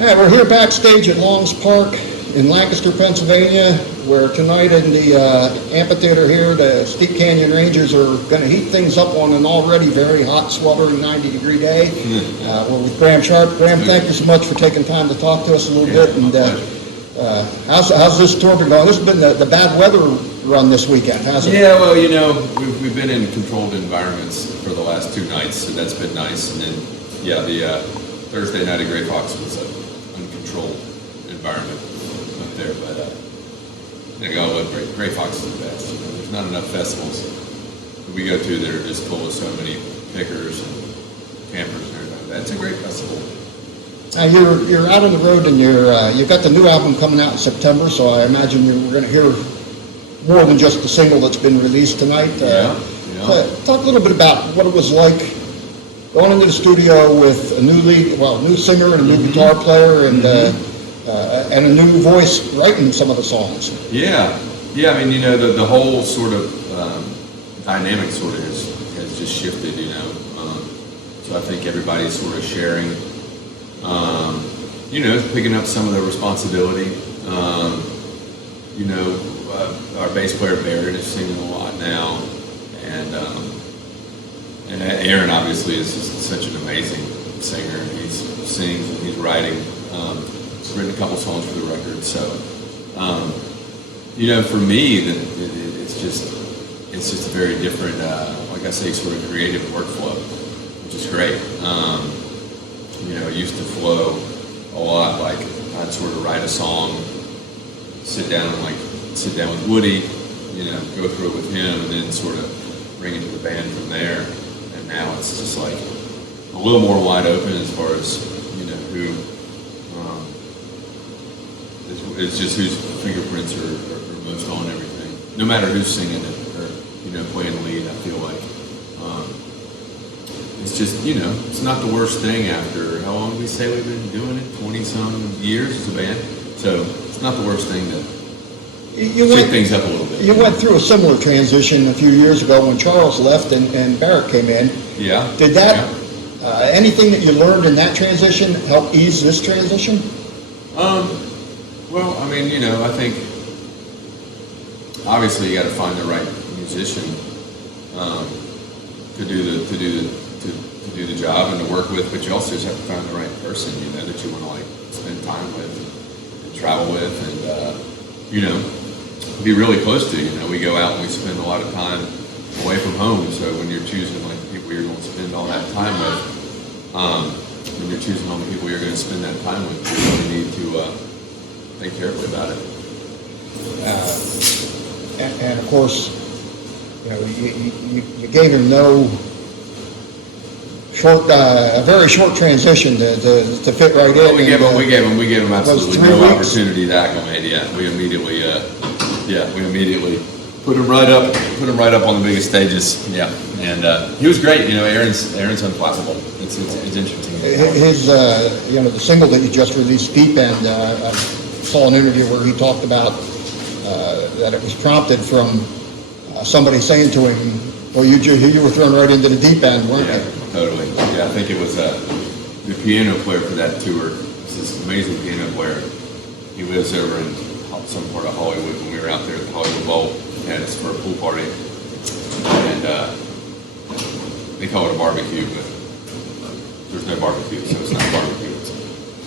Yeah, we're here backstage at Longs Park in Lancaster, Pennsylvania, where tonight in the amphitheater here, the Steep Canyon Rangers are going to heat things up on an already very hot, sweltering 90-degree day. We're with Graham Sharp. Graham, thank you so much for taking time to talk to us a little bit. And how's this tour been going? This has been the bad weather run this weekend, hasn't it? Yeah, well, you know, we've been in controlled environments for the last 2 nights, so that's been nice. And then, yeah, the Thursday night at Gray Fox was an uncontrolled environment up there, but there you go. Look, Gray Fox is the best. You know, there's not enough festivals that we go to that are just full of so many pickers and campers and everything. That's a great festival. You're out on the road, and you've got the new album coming out in September, so I imagine we're going to hear more than just the single that's been released tonight. Talk a little bit about what it was like going into the studio with a new singer and a new guitar player and a new voice writing some of the songs. Yeah. I mean, you know, the whole sort of dynamic sort of has just shifted. You know, so I think everybody's sort of sharing. You know, picking up some of the responsibility. You know, our bass player Barrett is singing a lot now, and Aaron obviously is just such an amazing singer. He sings and he's writing. He's written a couple songs for the record. So, you know, for me, it's just a very different, like I say, sort of creative workflow, which is great. You know, it used to flow a lot. Like I'd sort of write a song, sit down with Woody, you know, go through it with him, and then sort of bring it to the band from there. And now it's just like a little more wide open as far as, you know, who it's just whose fingerprints are most on everything. No matter who's singing it or, you know, playing the lead, I feel like it's just, you know, it's not the worst thing after, how long did we say we've been doing it? 20-some years as a band. So it's not the worst thing to shake things up a little bit. You went through a similar transition a few years ago when Charles left and Barrett came in. Yeah. Did that, anything that you learned in that transition help ease this transition? Well, I mean, you know, I think obviously you got to find the right musician to do the job and to work with, but you also just have to find the right person, you know, that you want to like spend time with and travel with, and you know, be really close to. You know, we go out and we spend a lot of time away from home, so when you're choosing like the people you're going to spend all that time with, when you're choosing all the people you're going to spend that time with, you really need to think carefully about it. And of course, you know, you gave him a very short transition to fit right in. We gave him absolutely no opportunity to acclimate. Yeah, we immediately put him right up on the biggest stages. Yeah, and he was great. You know, Aaron's unflappable. It's interesting. His you know, the single that you just released, Deep End. I saw an interview where he talked about that it was prompted from somebody saying to him, "Well, you were thrown right into the deep end, weren't you?" Totally. Yeah, I think it was the piano player for that tour. It's this amazing piano player. He lives over in some part of Hollywood. When we were out there at the Hollywood Bowl, had us for a pool party, and they call it a barbecue, but there's no barbecue, so it's not a barbecue.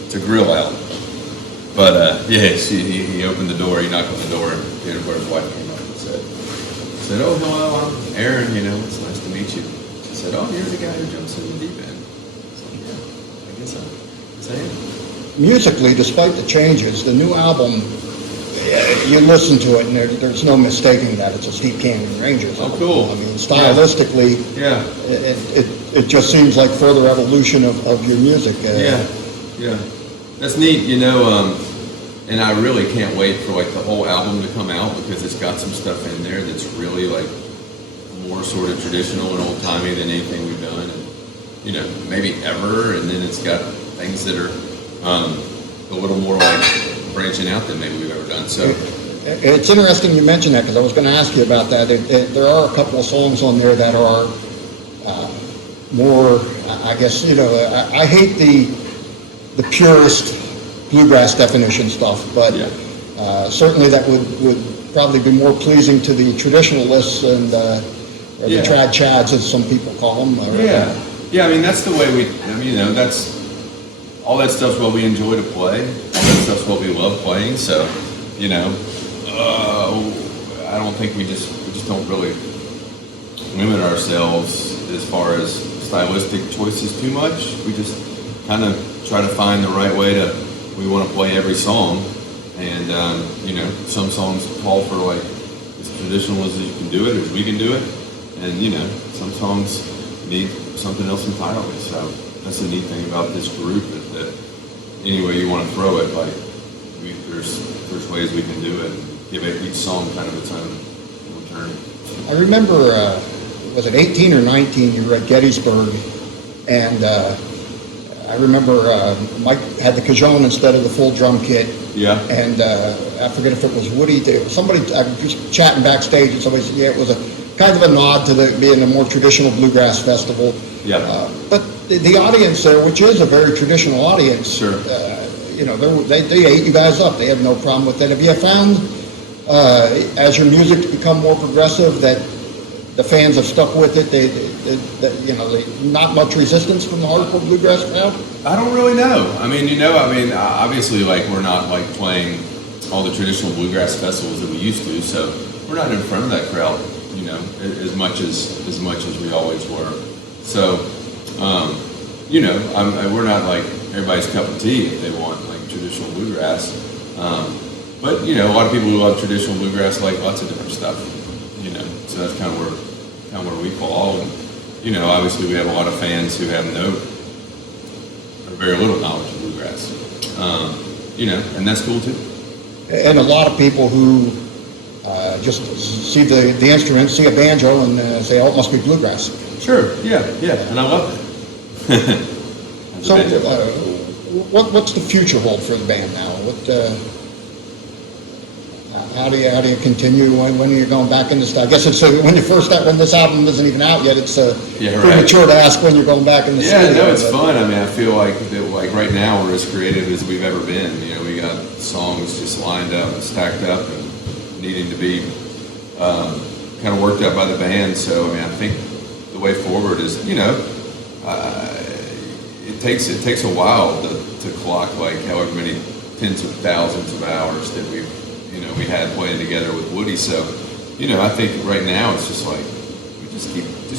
It's a grill out. But he opened the door. He knocked on the door, and the piano player's wife came up and said, "Oh, hello, I'm Aaron. You know, it's nice to meet you." She said, "Oh, you're the guy who jumps in the deep end." So yeah, I guess I am. Musically, despite the changes, the new album, you listen to it and there's no mistaking that it's a Steep Canyon Rangers album. Oh, cool. I mean, stylistically, it just seems like further evolution of your music. Yeah. That's neat, you know, and I really can't wait for like the whole album to come out, because it's got some stuff in there that's really like more sort of traditional and old-timey than anything we've done, and, you know, maybe ever, and then it's got things that are a little more like branching out than maybe we've ever done. So it's interesting you mentioned that, because I was going to ask you about that. There are a couple of songs on there that are more, I guess, you know, I hate the purist bluegrass definition stuff, but Yeah. certainly that would probably be more pleasing to the traditionalists and or the Yeah. trad chads, as some people call them. Yeah, I mean, that's the way that's, all that stuff's what we enjoy to play. All that stuff's what we love playing, so, I don't think we just don't really limit ourselves as far as stylistic choices too much. We just kind of try to find the right way we want to play every song. And, some songs call for like as traditional as you can do it, as we can do it. And, some songs need something else entirely. So that's the neat thing about this group, is that any way you want to throw it, like there's ways we can do it and give each song kind of its own turn. I remember, was it 18 or 19, you were at Gettysburg, and I remember Mike had the cajon instead of the full drum kit. Yeah. And I forget if it was Woody, somebody, I was just chatting backstage, and somebody said, yeah, it was a kind of a nod to being a more traditional bluegrass festival. Yeah. But the audience there, which is a very traditional audience, Sure. They ate you guys up. They had no problem with that. Have you found, as your music's become more progressive, that the fans have stuck with it? Not much resistance from the hardcore bluegrass crowd? I don't really know. Obviously, like, we're not like playing all the traditional bluegrass festivals that we used to, so we're not in front of that crowd, as much as we always were. So, we're not like everybody's cup of tea if they want like traditional bluegrass. But a lot of people who love traditional bluegrass like lots of different stuff. So that's kind of where we fall. And obviously we have a lot of fans who have no or very little knowledge of bluegrass. And that's cool too. And a lot of people who just see the instrument, see a banjo, and say, "Oh, it must be bluegrass." Sure. Yeah. And I love it. So, what's the future hold for the band now? How do you continue? When are you going back into stuff? I guess it's when this album isn't even out yet. It's premature to ask when you're going back in the studio. Yeah, no, it's fun. I feel like right now we're as creative as we've ever been. We got songs just lined up and stacked up and needing to be kind of worked out by the band. So I think the way forward is it takes a while to clock like however many tens of thousands of hours that we had playing together with Woody. So I think right now it's just like we just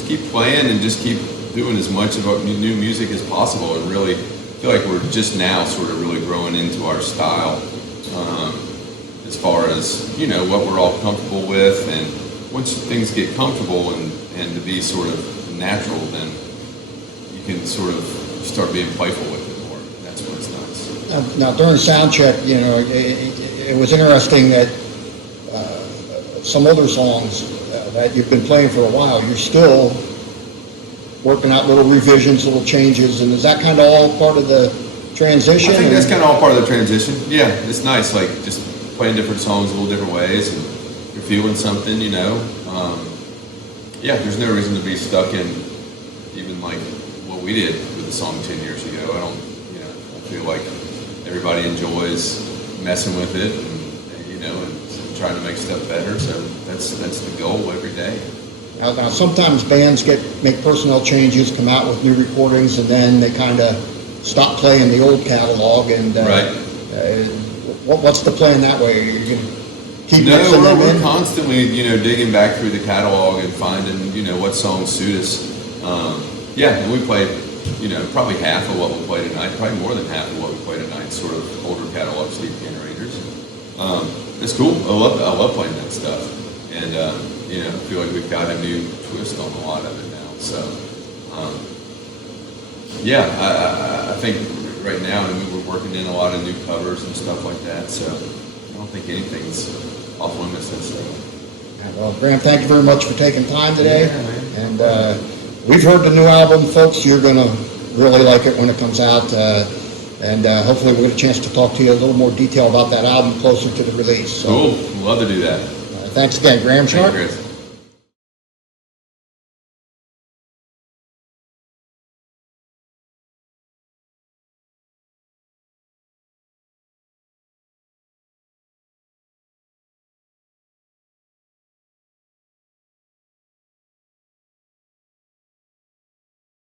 keep playing and just keep doing as much of our new music as possible, and really feel like we're just now sort of really growing into our style as far as what we're all comfortable with. And once things get comfortable and to be sort of natural, then you can sort of start being playful with it more. That's what's nice. Now during sound check, it was interesting that some other songs that you've been playing for a while, you're still working out little revisions, little changes, and is that kind of all part of the transition? I think that's kind of all part of the transition. Yeah, it's nice, like just playing different songs a little different ways, and you're feeling something, Yeah, there's no reason to be stuck in even like what we did with the song 10 years ago. I feel like everybody enjoys messing with it and trying to make stuff better. So that's the goal every day. Now sometimes bands make personnel changes, come out with new recordings, and then they kind of stop playing the old catalog. And right. What's the plan that way? Are you going to keep No, mixing them in? we're constantly digging back through the catalog and finding what songs suit us. And we play probably half of what we play tonight, probably more than half of what we play tonight, sort of older catalog Steve Can Rangers. It's cool. I love playing that stuff, and I feel like we've got a new twist on a lot of it now. So, I think right now, we're working in a lot of new covers and stuff like that. So, I don't think anything's off limits necessarily. Well, Graham, thank you very much for taking time today. Yeah, man. And we've heard the new album, folks. You're going to really like it when it comes out. And hopefully we'll get a chance to talk to you a little more detail about that album closer to the release. So, Cool. Love to do that. Thanks again, Graham Sharp. Thank you, Chris.